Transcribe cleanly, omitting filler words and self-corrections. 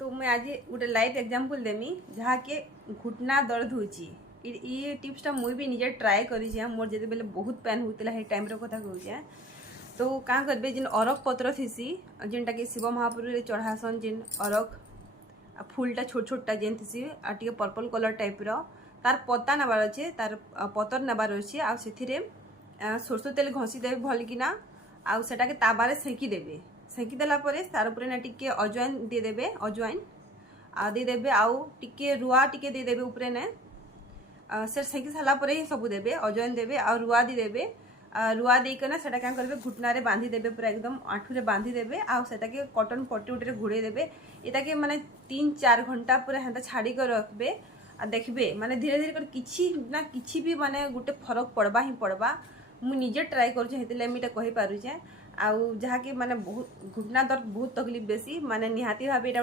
तो मैं आज गोटे लाइट एग्जांपल देमी जहाँ के घुटना दर्द होची ये टिप्सटा मुई भी निजे ट्राए करी मोर जब बेले बहुत पेन होता है टाइम कथा कहूँ तो क्या करेंगे जिन अरख पत्र थीसी जेनटा कि शिव महापुर चढ़ासन जिन अरख फूलटा छोट छोटा जेन थी टे पर्पल कलर टाइप तार पत्ता नबार अच्छे तार पतर नबार अच्छे आथिरे सोरष तेल घसी देवे भल किना आटा के ताबारे सेंकी देवे सेंकी देला परे तार उपरे ना टिके अजवाइन देदेवे अजवाइन देदेवे आउ टिके रुआ टिके देदेवे उपरे ने से सेंकी सारा पर ही सब देवे अजवाइन देवे आ रुआ देदेवे रुआ देना से क्या करेंगे घुटना बांधी देवे पूरा एकदम आठुरे बांधी देवे आटा के कटन पट्टी उटे घोड़े देवे इटा के माने 3-4 घंटा पूरा हेन्ता छाड़ी कर रखबे आ देखबे माने धीरे धीरे कर किछि ना किछि भी माने गोटे फरक पड़बा ही पड़बा मु निजे ट्राए करूँ हेतिले मुझे कहि पारुछे आउ जहाँ कि माने बहुत घुटना दर्द बहुत तकलीफ बेसी माने निहाती भाव